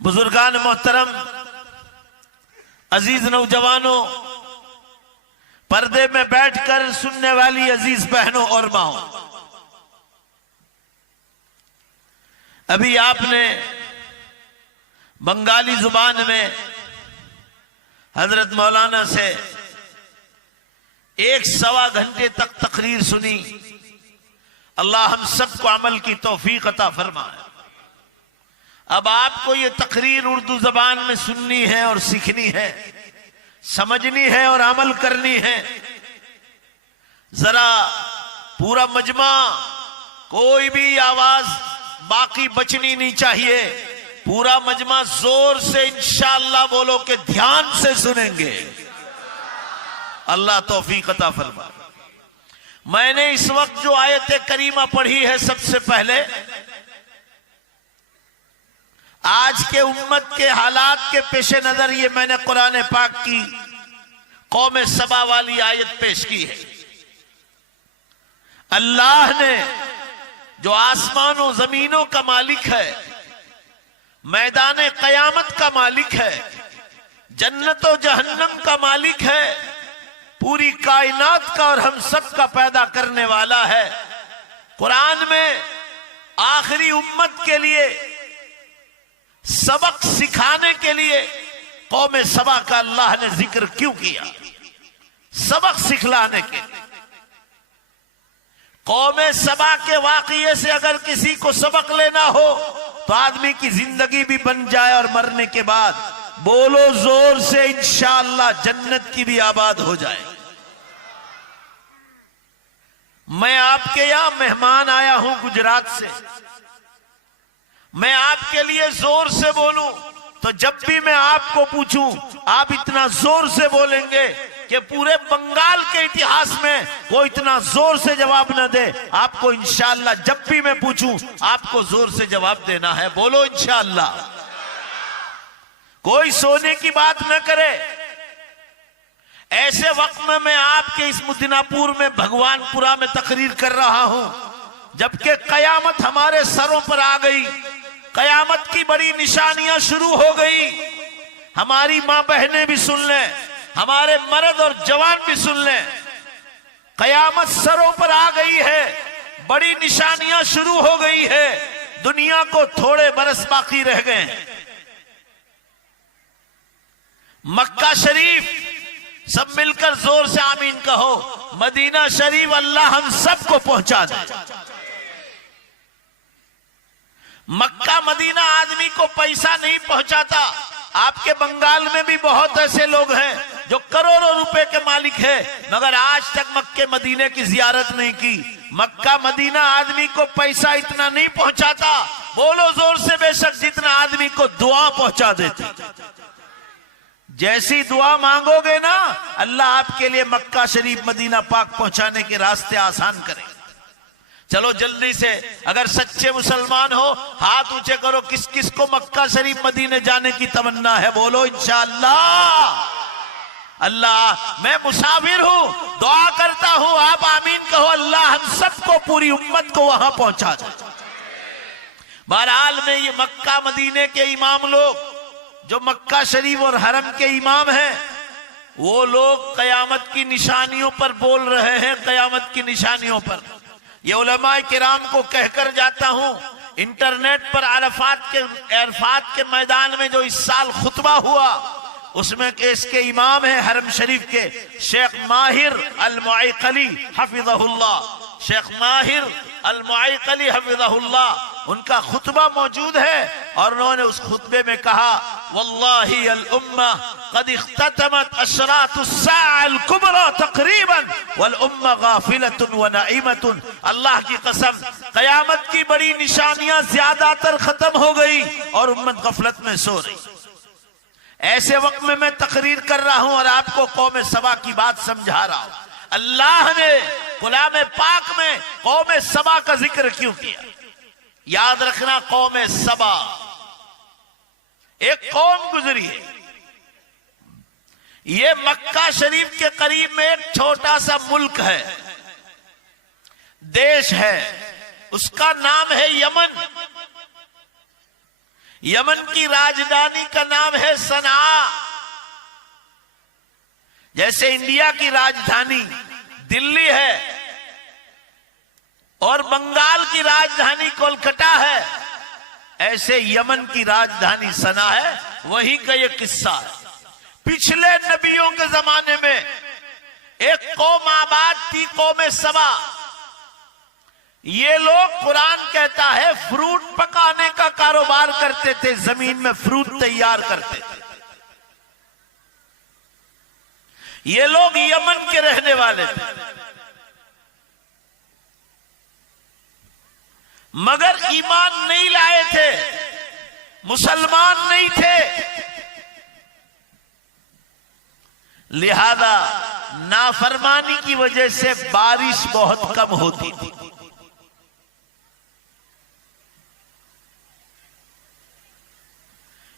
बुजुर्गान मोहतरम, अजीज नौजवानों, पर्दे में बैठकर सुनने वाली अजीज बहनों और माओ, अभी आपने बंगाली जुबान में हजरत मौलाना से 1-1.25 घंटे तक तकरीर सुनी। अल्लाह हम सबको अमल की तौफीक अता फरमाए। अब आपको ये तकरीर उर्दू जबान में सुननी है और सीखनी है, समझनी है और अमल करनी है। जरा पूरा मजमा, कोई भी आवाज बाकी बचनी नहीं चाहिए। पूरा मजमा जोर से इंशाअल्लाह बोलो कि ध्यान से सुनेंगे। अल्लाह तौफीक अता फरमाए। मैंने इस वक्त जो आयत करीमा पढ़ी है, सबसे पहले आज के उम्मत के हालात के पेश नजर ये मैंने कुरान पाक की कौम सबा वाली आयत पेश की है। अल्लाह ने जो आसमानों जमीनों का मालिक है, मैदान कयामत का मालिक है, जन्नत और जहन्नम का मालिक है, पूरी कायनात का और हम सब का पैदा करने वाला है, कुरान में आखिरी उम्मत के लिए सबक सिखाने के लिए कौम सबा का अल्लाह ने जिक्र क्यों किया? सबक सिखलाने के लिए। कौम सबा के वाकये से अगर किसी को सबक लेना हो तो आदमी की जिंदगी भी बन जाए और मरने के बाद बोलो जोर से इंशाअल्लाह जन्नत की भी आबाद हो जाए। मैं आपके यहां मेहमान आया हूं गुजरात से। मैं आपके लिए जोर से बोलूं तो जब भी मैं आपको पूछूं आप इतना जोर से बोलेंगे कि पूरे बंगाल के इतिहास में कोई इतना जोर से जवाब न दे। आपको इंशाअल्लाह जब भी मैं पूछूं आपको जोर से जवाब देना है। बोलो इंशाअल्लाह। कोई सोने की बात न करे। ऐसे वक्त में मैं आपके इस मुदिनापुर में भगवानपुरा में तकरीर कर रहा हूं, जबकि कयामत हमारे सरों पर आ गई। कयामत की बड़ी निशानियां शुरू हो गई। हमारी मां बहनें भी सुन लें, हमारे मर्द और जवान भी सुन लें, कयामत सरों पर आ गई है। बड़ी निशानियां शुरू हो गई है। दुनिया को थोड़े बरस बाकी रह गए। मक्का शरीफ, सब मिलकर जोर से आमीन कहो। मदीना शरीफ अल्लाह हम सबको पहुंचा दे। मक्का मदीना आदमी को पैसा नहीं पहुंचाता। आपके बंगाल में भी बहुत ऐसे लोग हैं जो करोड़ों रुपए के मालिक हैं, मगर आज तक मक्के मदीने की जियारत नहीं की। मक्का मदीना आदमी को पैसा इतना नहीं पहुंचाता, बोलो जोर से बेशक, जितना आदमी को दुआ पहुंचा देती। जैसी दुआ मांगोगे ना, अल्लाह आपके लिए मक्का शरीफ मदीना पाक पहुंचाने के रास्ते आसान करे। चलो जल्दी से, अगर सच्चे मुसलमान हो हाथ ऊंचे करो। किस किस को मक्का शरीफ मदीने जाने की तमन्ना है? बोलो इंशाअल्लाह। अल्लाह, मैं मुसाफिर हूं, दुआ करता हूं, आप आमीन कहो। अल्लाह हम सबको, पूरी उम्मत को वहां पहुंचा दे। बहरहाल में ये मक्का मदीने के इमाम लोग, जो मक्का शरीफ और हरम के इमाम हैं, वो लोग कयामत की निशानियों पर बोल रहे हैं। कयामत की निशानियों पर ये उलमाए किराम को कहकर जाता हूं। इंटरनेट पर अरफात के मैदान में जो इस साल खुतबा हुआ, उसमें इसके इमाम है हरम शरीफ के शेख माहिर अल-मुआइकली हफिज़हुल्लाह। शेख माहिर अल-मुआइकली हफिज़हुल्लाह, उनका खुतबा मौजूद है और उन्होंने उस खुतबे में कहा, वल्लाही अल-उम्मा क़द इख्ततमत अशरातुस्साअ अल-कुबरा तक़रीबन वल उम्मा गाफिलतुन व नईमतुन। अल्लाह की कसम, कयामत की बड़ी निशानियां ज्यादातर खत्म हो गई और उम्मत गफलत में सो रही। ऐसे वक्त में मैं तकरीर कर रहा हूं और आपको कौम सबा की बात समझा रहा हूं। अल्लाह ने कलाम पाक में कौम सबा का जिक्र क्यों किया? याद रखना, कौम सबा एक कौम गुजरी है। ये मक्का शरीफ के करीब में एक छोटा सा मुल्क है, देश है, उसका नाम है यमन। यमन की राजधानी का नाम है सना। जैसे इंडिया की राजधानी दिल्ली है और बंगाल की राजधानी कोलकाता है, ऐसे यमन की राजधानी सना है। वहीं का यह किस्सा है। पिछले नबियों के जमाने में एक कौम आबाद थी, कौम सबा। ये लोग, कुरान कहता है, फ्रूट पकाने का कारोबार करते थे, जमीन में फ्रूट तैयार करते थे। ये लोग यमन के रहने वाले थे, मगर ईमान नहीं लाए थे, मुसलमान नहीं थे। लिहाजा नाफरमानी की वजह से बारिश बहुत कम होती थी।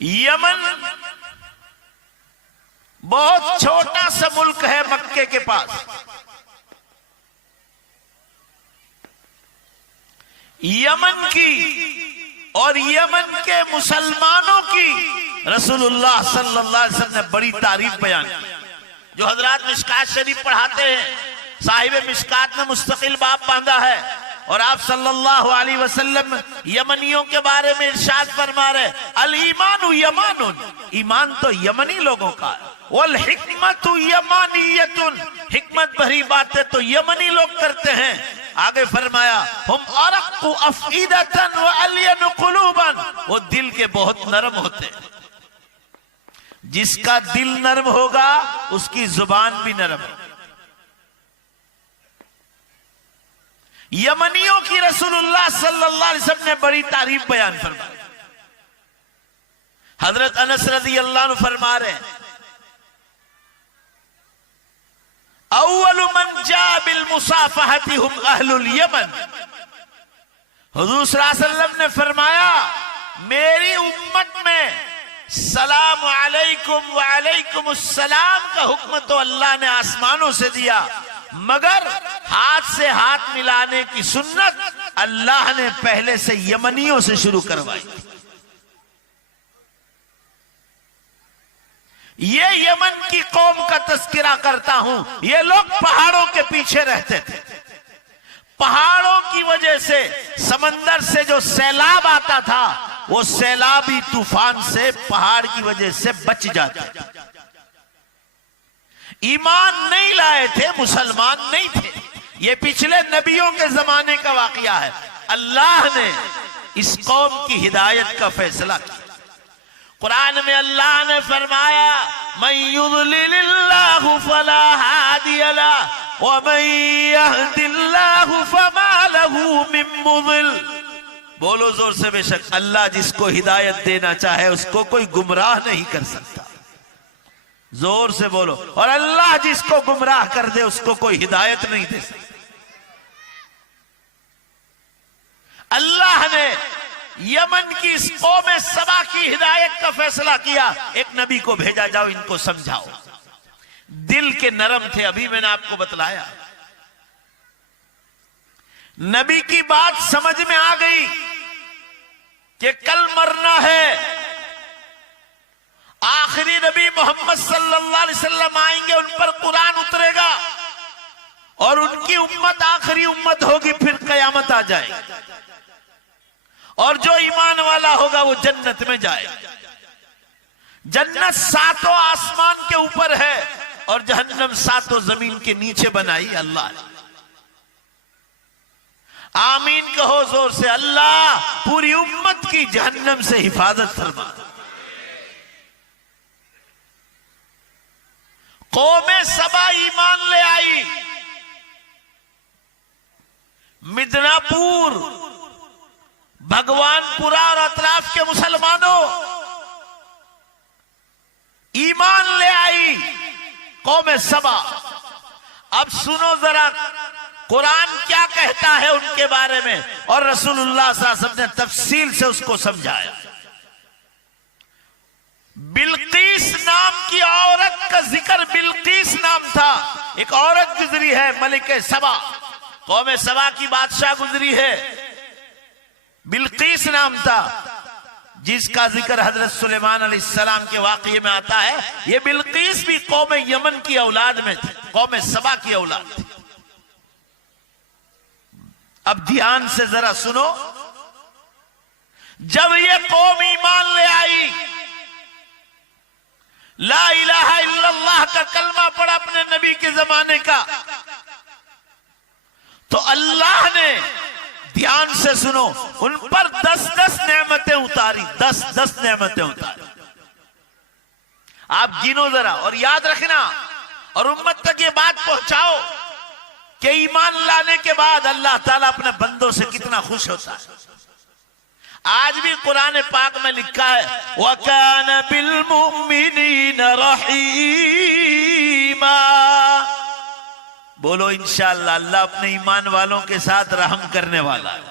यमन बहुत छोटा सा मुल्क है मक्के के पास। यमन की और यमन के मुसलमानों की रसूलुल्लाह सल्लल्लाहु अलैहि वसल्लम ने बड़ी तारीफ बयान की। जो हजरात मिशकात शरीफ पढ़ाते हैं, साहिब मिशकात ने मुस्तकिल बाब बांधा है, और आप सल्लल्लाहु अलैहि वसल्लम यमनियों के बारे में इरशाद फरमा रहे, अल ईमानु यमानुन, ईमान तो यमनी लोगों का है, वल हिकमतु यमानियतुन, हिकमत भरी बातें तो यमनी लोग करते हैं। आगे फरमाया, हम अरक्कु अफईदतन व अलियनु कुलूबन, वो दिल के बहुत नरम होते हैं। जिसका दिल नरम होगा उसकी जुबान भी नरम होगी। यमनियों की रसूलुल्लाह सल्लल्लाहु अलैहि वसल्लम ने बड़ी तारीफ बयान फरमाई। हजरत अनस रज़ी अल्लाह अन्हु फरमा रहे, अव्वलु मन जा बिल मुसाफहति हुम अहलुल यमन। हुजूर सल्लल्लाहु अलैहि वसल्लम ने फरमाया, मेरी उम्मत में सलाम अलैकुम व अलैकुम अस्सलाम का हुक्म तो अल्लाह ने आसमानों से दिया, मगर हाथ से हाथ मिलाने की सुन्नत अल्लाह ने पहले से यमनियों से शुरू करवाई। ये यमन की कौम का तस्करा करता हूं। ये लोग पहाड़ों के पीछे रहते थे। पहाड़ों की वजह से समंदर से जो सैलाब आता था, वो सैलाबी तूफान से पहाड़ की वजह से बच जाते। ईमान नहीं लाए थे, मुसलमान नहीं थे। ये पिछले नबियों के जमाने का वाकया है। अल्लाह ने इस कौम की हिदायत का फैसला किया। कुरान में अल्लाह ने फरमाया, मन युद्लिलिल्लाहु फला हादिय लहु व मन यहदिल्लाहु फमा लहु मिन मुदिल। बोलो जोर से, बेशक अल्लाह जिसको हिदायत देना चाहे उसको कोई गुमराह नहीं कर सकता। जोर से बोलो। और अल्लाह जिसको गुमराह कर दे उसको कोई हिदायत नहीं दे सकता। अल्लाह ने यमन की इस कौम सबा की हिदायत का फैसला किया। एक नबी को भेजा, जाओ इनको समझाओ। दिल के नरम थे, अभी मैंने आपको बतलाया। नबी की बात समझ में आ गई कि कल मरना है। आखिरी नबी मोहम्मद सल्लल्लाहु अलैहि वसल्लम आएंगे, उन पर कुरान उतरेगा और उनकी उम्मत आखिरी उम्मत होगी, फिर कयामत आ जाएगी और जो ईमान वाला होगा वो जन्नत में जाएगा। जन्नत सातों आसमान के ऊपर है और जहन्नम सातों जमीन के नीचे बनाई अल्लाह ने। आमीन कहो जोर से। अल्लाह पूरी उम्मत की जहन्नम से हिफाजत फरमा। कौमे सबा ईमान ले आई। मिदनापुर, भगवानपुरा और अतराफ के मुसलमानों ईमान ले आई कौमे सबा। अब सुनो जरा कुरान क्या कहता है उनके बारे में, और रसूलुल्लाह सल्लल्लाहु अलैहि वसल्लम ने तफसील से उसको समझाया। बिल्कीस नाम की औरत का जिक्र, बिल्कीस नाम था। एक औरत गुजरी है, मलिके सबा, कौमे सबा की बादशाह गुजरी है, बिल्कीस नाम था। जिसका जिक्र हजरत सुलेमान अलैहिस्सलाम के वाक़ये में आता है। ये बिल्कीस भी कौम यमन की औलाद में थी, कौम सबा की औलाद थी। अब ध्यान से जरा सुनो, जब ये कौम ईमान ले आई, ला इलाहा इल्लल्लाह का कलमा पढ़ा अपने नबी के जमाने का, तो अल्लाह ने, ध्यान से सुनो, उन पर 10-10 नेमतें उतारी, 10-10 नेमतें उतारी। आप गिनो जरा और याद रखना और उम्मत तक ये बात पहुंचाओ कि ईमान लाने के बाद अल्लाह ताला अपने बंदों से कितना खुश होता है। आज भी कुरान पाक में लिखा है, वकान बिल मुमिनीन रहीमा। बोलो इंशाअल्लाह, अल्लाह अपने ईमान वालों के साथ रहम करने वाला है।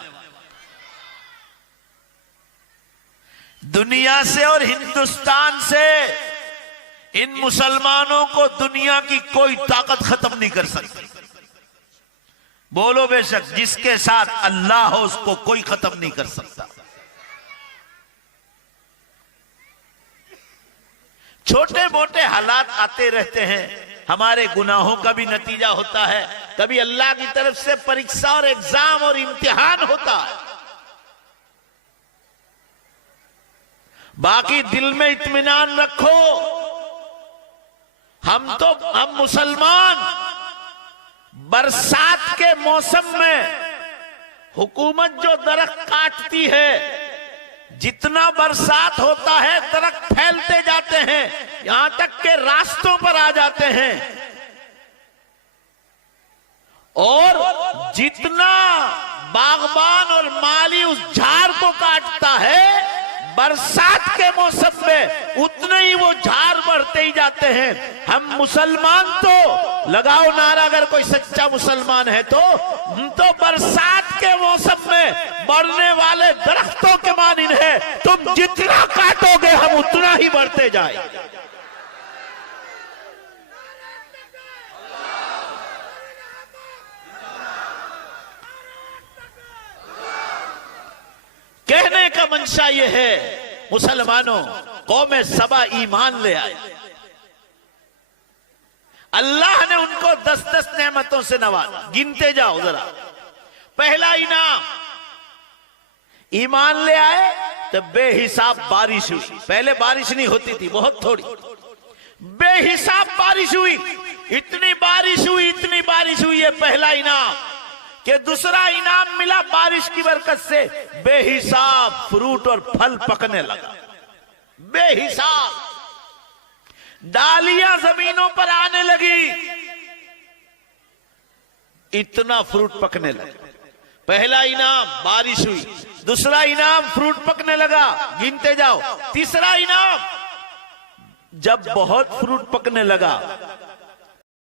दुनिया से और हिंदुस्तान से इन मुसलमानों को दुनिया की कोई ताकत खत्म नहीं कर सकती। बोलो बेशक, जिसके साथ अल्लाह हो उसको कोई खत्म नहीं कर सकता। छोटे मोटे हालात आते रहते हैं, हमारे गुनाहों का भी नतीजा होता है। कभी अल्लाह की तरफ से परीक्षा और एग्जाम और इम्तिहान होता है। बाकी दिल में इत्मीनान रखो, हम मुसलमान बरसात के मौसम में हुकूमत जो दरख्त काटती है, जितना बरसात होता है दरख्त फैलते जाते हैं, यहां तक के रास्तों पर आ जाते हैं। और जितना बागबान और माली उस झाड़ को काटता है, बरसात के मौसम में उतने ही वो झाड़ बढ़ते ही जाते हैं। हम मुसलमान तो, लगाओ नारा अगर कोई सच्चा मुसलमान है तो बरसात के मौसम में बढ़ने वाले दरख्तों के मानिंद है। तुम जितना काटोगे हम उतना ही बढ़ते जाए। कहने का मंशा यह है, मुसलमानों, कौम सबा ईमान ले आए। अल्लाह ने उनको 10-10 नेमतों से नवाजा। गिनते जाओ जरा। पहला इनाम, ईमान ले आए तो बेहिसाब बारिश हुई। पहले बारिश नहीं होती थी, बहुत थोड़ी, बेहिसाब बारिश हुई। इतनी बारिश हुई, इतनी बारिश हुई, ये पहला इनाम। कि दूसरा इनाम मिला, बारिश की बरकत से बेहिसाब फ्रूट और फल पकने लगा, बेहिसाब। डालियां जमीनों पर आने लगी, इतना फ्रूट पकने लगा। पहला इनाम बारिश हुई, दूसरा इनाम फ्रूट पकने लगा। गिनते जाओ। तीसरा इनाम, जब बहुत फ्रूट पकने लगा